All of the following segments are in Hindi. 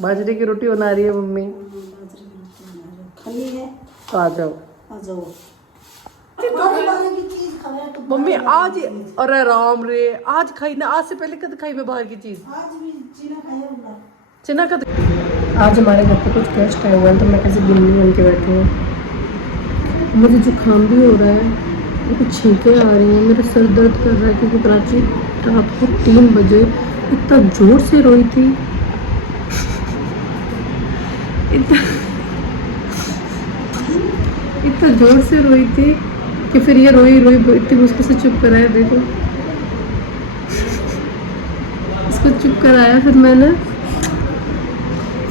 बाजरे की रोटी बना रही है मम्मी। खाली है तो आ जाओ। आ जाओ। मम्मी आज, अरे राम रे, आज खाई ना, आज से पहले कद खाई मैं बाहर की चीज। आज भी चीना खाया चना कद। आज हमारे घर पे कुछ गेस्ट आए हुए हैं तो मैं कैसे बिल्ली बन के बैठी हूँ। मुझे जुकाम भी हो रहा है, मेरे को छींकें आ रही हैं, मेरा सर दर्द कर रहा है क्योंकि प्राची रात को 3 बजे इतना जोर से रोई थी, इतना जोर से रोई थी कि फिर ये रोई रोई इतनी मुश्किल से चुप कराया। देखो इसको चुप कराया,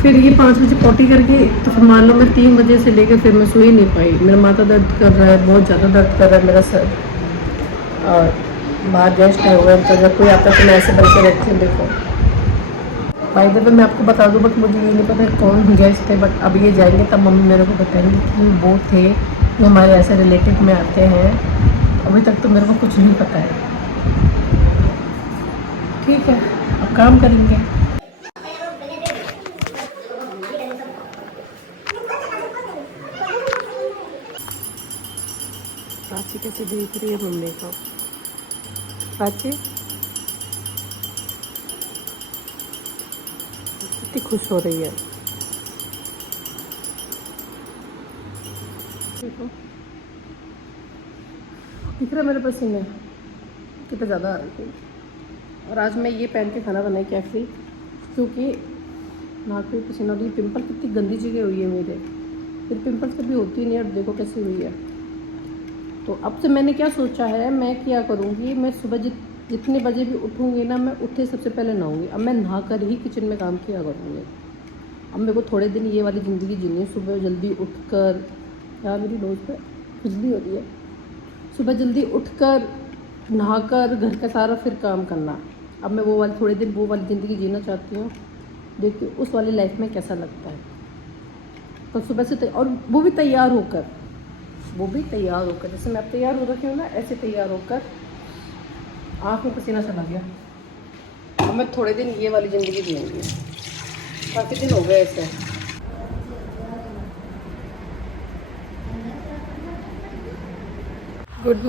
फिर ये 5 बजे पॉटी करके, तो फिर मान लो मैं 3 बजे से लेकर फिर मैं सो ही नहीं पाई। मेरा माथा दर्द कर रहा है, बहुत ज़्यादा दर्द कर रहा है मेरा सर। और बाहर गेस्ट है हुए तो अगर कोई आता तो मैं ऐसे बन के रखती हूँ। देखो भाई देखो मैं आपको बता दूँ, बट मुझे ये नहीं पता कौन गेस्ट है, बट अब ये जाएंगे तब मम्मी मेरे को बताएंगे कि वो थे, ये हमारे ऐसे रिलेटिव में आते हैं। अभी तक तो मेरे को कुछ नहीं पता है। ठीक है, अब काम करेंगे। प्राची कैसे देख रही है मम्मी को। प्राची कितनी खुश हो रही है। देखो दिख रहा है मेरे पसीने कितना ज़्यादा आ रही थी। और आज मैं ये पहन के खाना बनाई कैफी, क्योंकि नाक पे पसीना। और ये पिंपल कितनी गंदी जगह हुई है मेरे, फिर पिंपल्स कभी होती नहीं है। और देखो कैसी हुई है। तो अब से मैंने क्या सोचा है, मैं क्या करूँगी, मैं सुबह जितने बजे भी उठूँगी ना, मैं उठे सबसे पहले नहाऊँगी। अब मैं नहा कर ही किचन में काम किया करूँगी। अब मेरे को थोड़े दिन ये वाली ज़िंदगी जीनी है, सुबह जल्दी उठकर, यार मेरी नोज़ पे खुजली हो रही है, सुबह जल्दी उठकर नहाकर घर का सारा फिर काम करना। अब मैं वो वाली थोड़े दिन वो वाली ज़िंदगी जीना चाहती हूँ। देखती हूँ उस वाली लाइफ में कैसा लगता है। तो सुबह से और वो भी तैयार होकर, जैसे मैं अब तैयार हो रखी हूँ ना, ऐसे तैयार होकर। आँख में पसीना चला गया। अब मैं थोड़े दिन ये वाली ज़िंदगी जीऊँगी, काफ़ी दिन हो गए ऐसे। गुड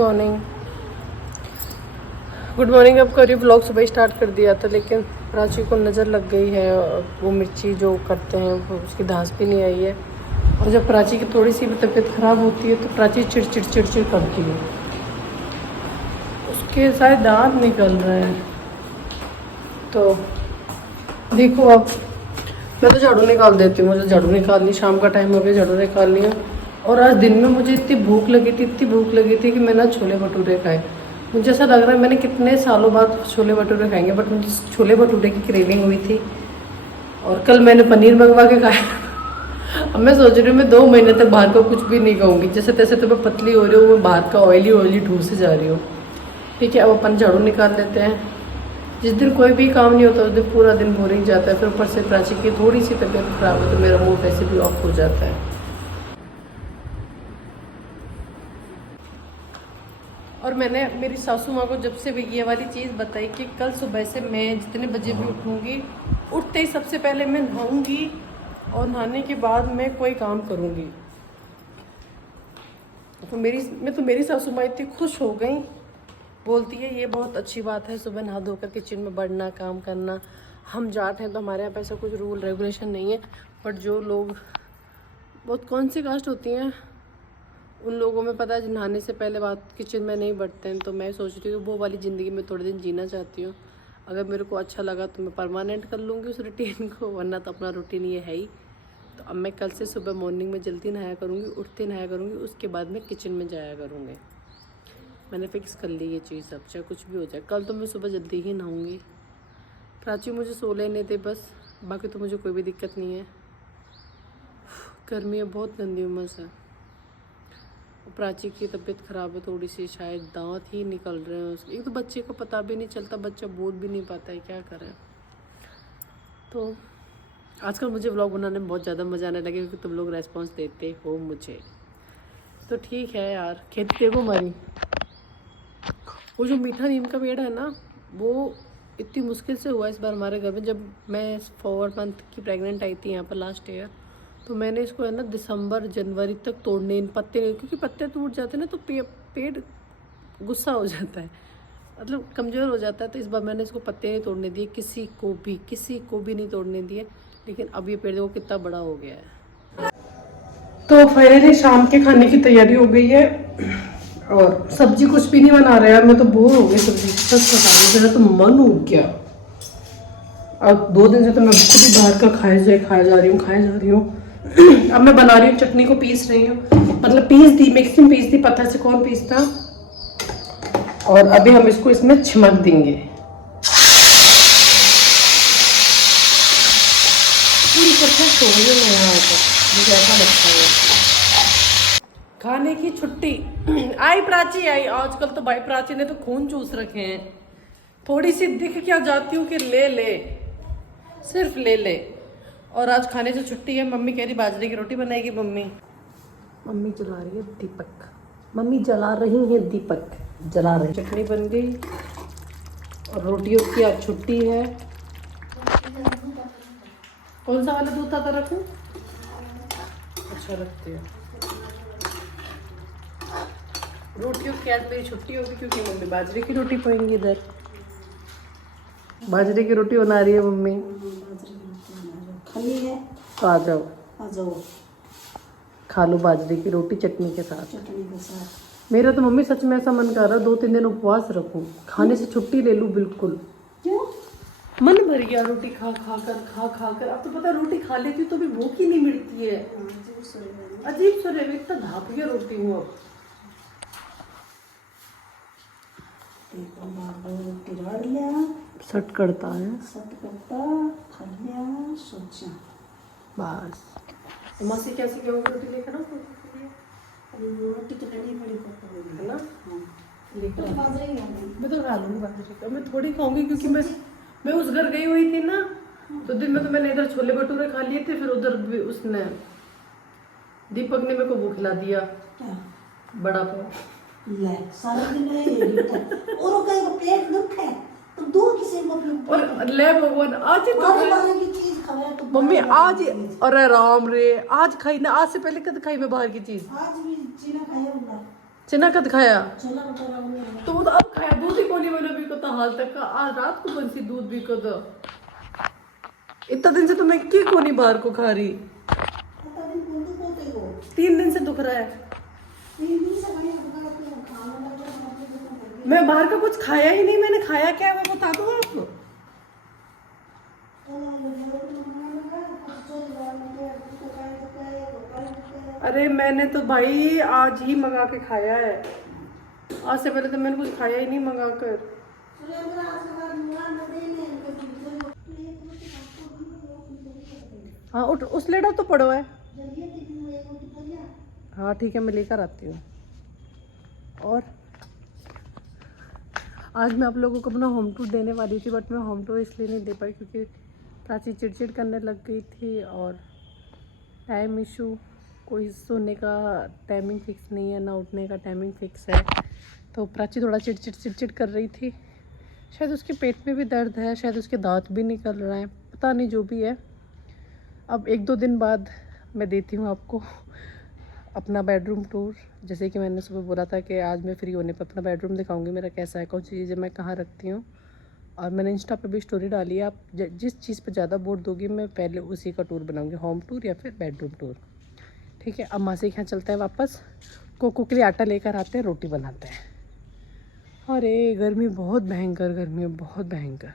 मॉर्निंग, अब करीब व्लॉग सुबह स्टार्ट कर दिया था, लेकिन प्राची को नज़र लग गई है। वो मिर्ची जो करते हैं वो उसकी धांस भी नहीं आई है। और जब प्राची की थोड़ी सी भी तबीयत ख़राब होती है तो प्राची चिड़चिड़ करती है। उसके शायद दांत निकल रहे हैं। तो देखो अब मैं तो झाड़ू निकाल देती हूँ, मुझे झाड़ू निकाल ली, शाम का टाइम हो गया, झाड़ू निकाल लिया। और आज दिन में मुझे इतनी भूख लगी थी कि मैंने छोले भटूरे खाए। मुझे ऐसा लग रहा है मैंने कितने सालों बाद छोले भटूरे खाएंगे, बट मुझे छोले भटूरे की क्रेविंग हुई थी। और कल मैंने पनीर मंगवा के खाया। अब मैं सोच रही हूँ मैं 2 महीने तक बाहर का कुछ भी नहीं खाऊंगी। जैसे तैसे तो मैं पतली हो रही हूँ, मैं बाहर का ऑयली ढूंढ जा रही हूँ। ठीक है, अब अपन झाड़ू निकाल लेते हैं। जिस दिन कोई भी काम नहीं होता उस दिन पूरा दिन बोरिंग जाता है। फिर ऊपर से प्राची की थोड़ी सी तबीयत खराब है तो मेरा मूड वैसे भी ऑफ हो जाता है। और मैंने मेरी सासू माँ को जब से भी ये वाली चीज़ बताई कि कल सुबह से मैं जितने बजे भी उठूँगी, उठते ही सबसे पहले मैं नहाऊँगी और नहाने के बाद मैं कोई काम करूँगी। तो मेरी सासू माँ इतनी खुश हो गई, बोलती है ये बहुत अच्छी बात है सुबह नहा धोकर किचन में बढ़ना, काम करना। हम जाट हैं तो हमारे यहाँ पे ऐसा कुछ रूल रेगुलेशन नहीं है, बट जो लोग बहुत कौन सी कास्ट होती हैं उन लोगों में पता है नहाने से पहले बात किचन में नहीं बढ़ते हैं। तो मैं सोच रही हूँ वो वाली ज़िंदगी में थोड़े दिन जीना चाहती हूँ। अगर मेरे को अच्छा लगा तो मैं परमानेंट कर लूँगी उस रूटीन को, वरना तो अपना रूटीन ये है ही। तो अब मैं कल से सुबह मॉर्निंग में जल्दी नहाया करूँगी, उठते नहाया करूँगी, उसके बाद मैं किचन में जाया करूँगी। मैंने फिक्स कर ली ये चीज़, अब चाहे कुछ भी हो जाए। कल तो मैं सुबह जल्दी ही नहाऊँगी। प्राची मुझे सो लेने दे बस, बाकी तो मुझे कोई भी दिक्कत नहीं है। गर्मी है, बहुत गंदी उमस है। प्राची की तबीयत ख़राब है थोड़ी सी, शायद दांत ही निकल रहे हैं उसके। एक तो बच्चे को पता भी नहीं चलता, बच्चा बोल भी नहीं पाता है, क्या करें। तो आजकल मुझे व्लॉग बनाने में बहुत ज़्यादा मज़ा आने लगे क्योंकि तुम लोग रेस्पॉन्स देते हो मुझे। तो ठीक है यार, खेती देखो हमारी, वो जो मीठा नीम का पेड़ है ना, वो इतनी मुश्किल से हुआ इस बार हमारे घर में। जब मैं 4 मंथ की प्रेग्नेंट आई थी यहाँ पर लास्ट ईयर, तो मैंने इसको है ना दिसंबर जनवरी तक तोड़ने इन पत्ते, क्योंकि पत्ते टूट जाते हैं ना तो पेड़ गुस्सा हो जाता है, मतलब कमज़ोर हो जाता है। तो इस बार मैंने इसको पत्ते नहीं तोड़ने दिए, किसी को भी नहीं तोड़ने दिए। लेकिन अब ये पेड़ देखो कितना बड़ा हो गया है। तो फाइनली शाम के खाने की तैयारी हो गई है और सब्जी कुछ भी नहीं बना रहा है। मैं तो बोर हो गई सब्जी, सच बता रही हूँ, मेरा तो मन हो गया। अब 2 दिन से तो मैं खुद ही बाहर का खाए जा रही हूँ। अब मैं बना रही हूँ, चटनी को पीस रही हूँ, मतलब पीस दी, मिक्सिंग पीस दी, पता से कौन पीसता। और अभी हम इसको इसमें छिमक देंगे। पूरी परफेक्ट हो गई है यहाँ पर, मुझे ऐसा लगता है। खाने की छुट्टी आई, प्राची आई। आजकल तो भाई प्राची ने तो खून चूस रखे हैं। थोड़ी सी दिख क्या जाती हूँ कि ले सिर्फ ले। और आज खाने से छुट्टी है। मम्मी कह रही बाजरे की रोटी बनाएगी। मम्मी जला रही है दीपक, मम्मी जला रही है दीपक, जला रही। चटनी बन गई और रोटियों की आज छुट्टी है। कौन सा वाला दूध आता रखूं? अच्छा रखते हैं। रोटियों की आज मेरी छुट्टी होगी क्योंकि मम्मी बाजरे की रोटी पाएंगी। इधर बाजरे की रोटी बना रही है मम्मी। खली है तो आ जाओ, आ जाओ, खा लो बाजरे की रोटी चटनी के साथ। चटनी के साथ। मेरा तो मम्मी सच में ऐसा मन कर रहा है 2-3 दिन उपवास रखूं, खाने से छुट्टी ले लूं बिल्कुल। क्यों? मन भर गया रोटी खा कर। अब तो पता है रोटी खा लेती हूँ तो भी भूख ही नहीं मिलती है। अजीब सा रहे, इतना धाप गया रोटी हूँ अब। रोटी रड़ लिया, सट करता है सट करता, खा लिया, सोचा बस। मासी कैसी गेहूं की रोटी लेकर आओ रोटी तो करनी पड़ी है ना। लेकर तो बाजरे की मैं तो खा लूँगी बाजरे का। मैं थोड़ी खाऊंगी क्योंकि मैं उस घर गई हुई थी ना, तो दिन में तो मैंने इधर छोले भटूरे खा लिए थे, फिर उधर भी उसने दीपक ने मेरे को वो खिला दिया क्या? बड़ा पाव। ले सारा दिन है ये गिफ्ट और वो कहेगा पेट दुख है तो दो किसी को अपने और ले भगवान आज ही तो बाहर की चीज खावे तो मम्मी आज ही, अरे राम रे, आज खाई ना। आज से पहले कद खाई मैं बाहर की चीज? आज भी चीना खाया होगा, चना कद खाया? चला बता रहा तो वो तो अब खाया। दूध ही कोनी मैंने भी को हाल तक का। आज रात को बंसी दूध भी को तो इतना दिन से तो मैं की कोनी बाहर को खा रही। पता दिन कौन तो बोलते हो 3 दिन से दुख रहा है। 3 दिन से खाया होगा तो खाना लगा मैं बाहर का कुछ खाया ही नहीं। मैंने खाया क्या है मैं बता दूँ आपको। अरे मैंने तो भाई आज ही मंगा के खाया है। आज से पहले तो मैंने कुछ खाया ही नहीं मंगा कर। हाँ उठ, उस लेडा तो पड़ो है। हाँ ठीक है, मैं लेकर आती हूँ। और आज मैं आप लोगों को अपना होम टूर देने वाली थी, बट मैं होम टूर इसलिए नहीं दे पाई क्योंकि प्राची चिड़चिड़ करने लग गई थी और टाइम इशू, कोई सोने का टाइमिंग फिक्स नहीं है ना उठने का टाइमिंग फिक्स है। तो प्राची थोड़ा चिड़चिड़ कर रही थी। शायद उसके पेट में भी दर्द है, शायद उसके दांत भी निकल रहा है, पता नहीं जो भी है। अब 1-2 दिन बाद मैं देती हूँ आपको अपना बेडरूम टूर। जैसे कि मैंने सुबह बोला था कि आज मैं फ्री होने पर अपना बेडरूम दिखाऊंगी मेरा कैसा है, कौन सी चीज़ें मैं कहाँ रखती हूँ। और मैंने इंस्टा पे भी स्टोरी डाली है। आप जिस चीज़ पर ज़्यादा वोट दोगी मैं पहले उसी का टूर बनाऊंगी, होम टूर या फिर बेडरूम टूर। ठीक है, अब मासी के यहाँ चलते हैं वापस। कोको के लिए आटा लेकर आते हैं, रोटी बनाते हैं। अरे गर्मी बहुत भयंकर, गर्मी है बहुत भयंकर।